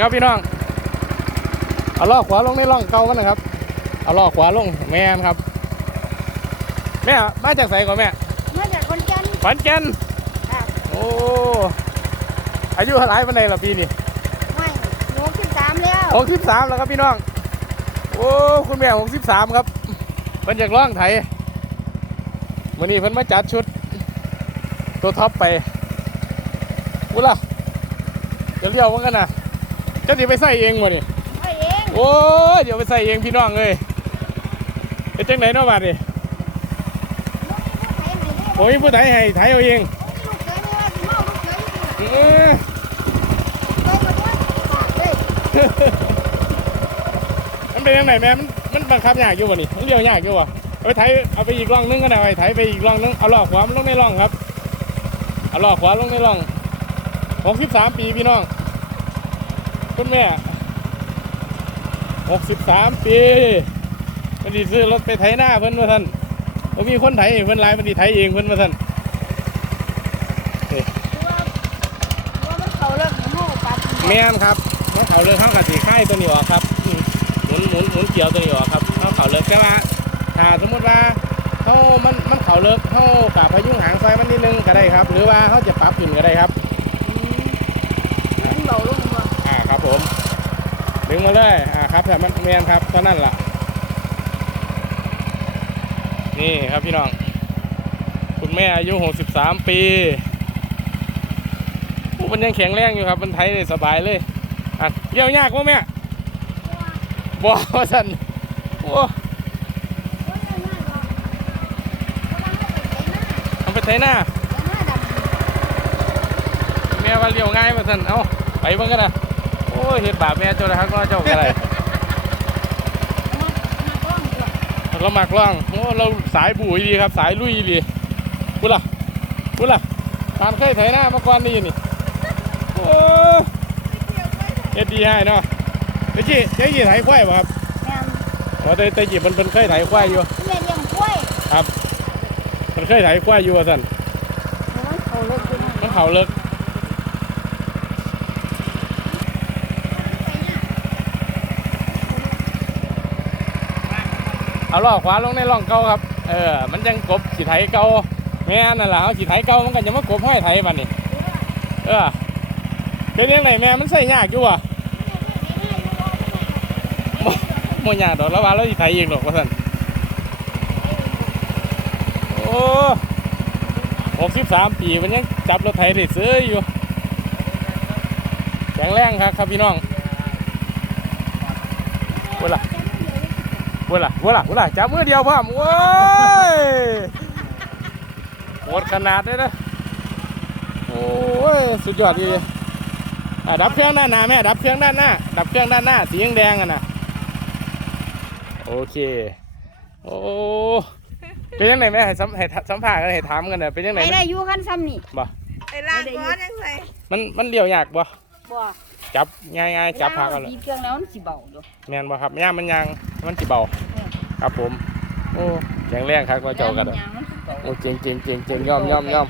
ครับพี่น้อง เอาลอกขวาลงในร่องเก่ากันนะครับ เอาลอกขวาลงแม่นครับ แม่มาจากไสก่อนแม่ มาจากคนจันทร์ขอนแก่นครับโอ้อายุเท่าไหรปันใดละปีนี้ไม่หนูขึ้นตามแล้วหกสิบสามแล้วครับพี่น้อง โอ้คุณแม่หกสิบสามครับเพิ่นอยากร้องไทยวันนี้เพิ่นมาจัดชุด ตัวท็อปไปกูล่ะเดี๋ยวเลี้ยวมันกันนะเจะดีไปใส่เองวะนี่ไปเองโอ้ยเดี๋ยวไปใส่เองพี่น้องเลยเป็นจังไหนเนาะบาดนี่ลูกไทยไหนเนี่ยโอ้ยผู้ไทยให้ไทยเอาเองลูกเคยไม่ว่าสิเมาลูกเคยสิเออเคยมาด้วยฝากเลยมันเป็นยังไงแม่มันมันบังคับยากอยู่วะนี่มันเลี้ยวยากอยู่วะเอาไปไทยเอาไปอีกร่องนึงก็ได้เอาไปไทยไปอีกร่องนึงเอาลอกขวามันลงในร่องครับเอาลอกขวาลงในร่องหกสิบสามปีพี่น้อง คุณแม่หกสิบสามปีมันดีซื้อรถไปไถหน้าเพิ่นมาท่านผมมีคนไถเองเพิ่นไลน์มันดีไถเองเพิ่นมาท่านคือว่าว่ามันเขาเลิกเมาปัดแม่นครับเขาเขาเลยเข้ากับสีไข่ตัวนี้ออกครับอืมหมุนหมุนหมุนเกี่ยวตัวนี้ออกครับเขาเขาเลิกแค่ว่าถ้าสมมติว่าเขามันมันเขาเลิกเขากับพยุงหางไฟมันนิดนึงก็ได้ครับ หรือว่าเขาจะปรับขึ้นก็ได้ครับ มันเบาลงบ่ อ่าครับ ผมดึงมาเลยอ่าครับแต่มันแมนครับเท่านั้นล่ะ นี่ครับพี่น้อง คุณแม่อายุ 63 ปีโอ้มันยังแข็งแรงอยู่ครับมันไทยได้สบายเลยอะเยี่ยวยากวะแม่บอว่าสันโอ้ว่าเรื่องนั้นหรอกเพราวทำไปไทยหน้าแม่ว่าเลี้ยวง่ายมาสันเอาไปบิ่งกันนะ อ้ยเห็ดบาปแม่เจ้านะครับก็เจ้าอะไรมามาก้องตัวเราหมักล่องโอ้เราสายบุ๋ยดีครับ สายลุยดีพูดล่ะพูดล่ะทานเคยไถหน้ามาก่อนนี่นี่โอ้เฮ็ดดีให้เนาะเจ๊จี้เจ๊จี้ไถควายป่ะครับแม่นอ๋อแต่แต่จีมันเป็นเคยไถควายอยู่แม่เลี้ยงกล้วยมันเคยไถควายอยู่ว่าสันมันเขาเลิกมันเขาเลิก เอาล่อขวาลงในร่องเก่าครับ เออ มันยังกบสีไถเก่าแม่นั่นแหละเอาสีไถเก่ามันก็จะมากบห้อยไถบัดนี้ เออ เป็นยังไงแม่มันใส่ยากอยู่อะบ่บ่ยากดอกแล้วว่าเราสิไถเองดอกว่าซั่นโอ้หกสิบสามปีมันยังจับรถไถได้เสืออยู่แข็งแรงครับครับพี่น้องเวลา เวลาเวลาเวลาจับมือเดียวพ่อมโว้ยโหดขนาดเลยนะโอ้ยสุดยอดดีอะดับเครื่องด้านหน้าแม่ดับเครื่องด้านหน้า ดับเครื่องด้านหน้า สีแดงๆอะนะโอเค โอ้เป็นยังไงแม่ให้สัมให้สัมภาษณ์กันให้ถามกันน่ะเป็นยังไงไปได้อยู่คันซ้ำนี่บ่ไอ้ลากก้อนยังไงมันมันเลี้ยวยากบ่บ่ จับง่ายๆจับพากันเลเลยยเครื่องแล้วมันสิเบาอยู่แม่นบ่ครับย่ามมันยางมันสิเบาครับผมโอ้แข็งแรงครับก็เจ้ากันอะยางมันสิเบาโอ้เจ๋งเจ๋งเจ๋งเจ๋งย่อมย่อมย่อม